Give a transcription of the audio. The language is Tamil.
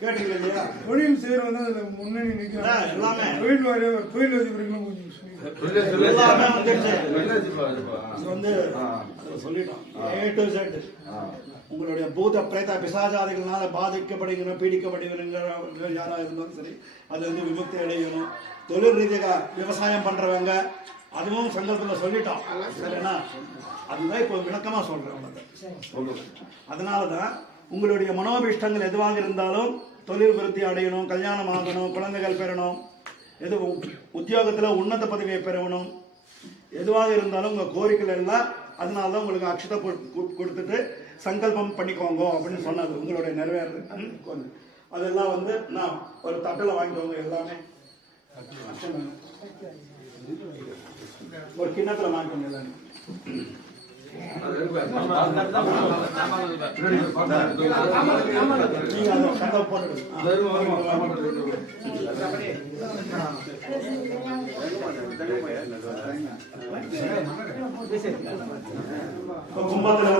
கேட்டீங்க இல்லையா? தொழில் செய்யறவங்க அதுல முன்னணி நிற்கிறாங்க. எல்லாமே தொழில் அதிபர்களும் கொஞ்சம் எல்லாமே வந்து சொல்லிட்டோம். A to Z உங்களுடைய பூத பிரேத பிசாசாதிகளால் பாதிக்கப்படுகிற பீடிக்கப்படுகிற யாரா இருந்தாலும் சரி அது வந்து விமுக்தி அடையணும். தொழில் ரீதியாக விவசாயம் பண்றவங்க அதுவும் சங்கல்பத்தில் சொல்லிட்டோம். சரிண்ணா? அதுதான் இப்போ விளக்கமா சொல்றேன். அதனாலதான் உங்களுடைய மனோபிஷ்டங்கள் எதுவாக இருந்தாலும் தொழில் விருத்தி அடையணும், கல்யாணம் ஆகணும், குழந்தைகள் பெறணும், எது உத்தியோகத்துல உன்னத பதவியை பெறணும், எதுவாக இருந்தாலும் உங்க கோரிக்கைகள் எல்லாம் அதனாலதான் உங்களுக்கு அக்ஷதை கொடுத்துட்டு சங்கல்பம் பண்ணிக்கோங்க அப்படின்னு சொன்னது உங்களுடைய நிறைவேறது. அதெல்லாம் வந்து நான் ஒரு தட்டில் வாங்கிக்கோங்க. எல்லாமே ஒரு கிண்ணத்துல வாங்கிக்கோங்க. எல்லாமே நீங்க அதை சங்கல்பம் போட்டு கும்பத்துல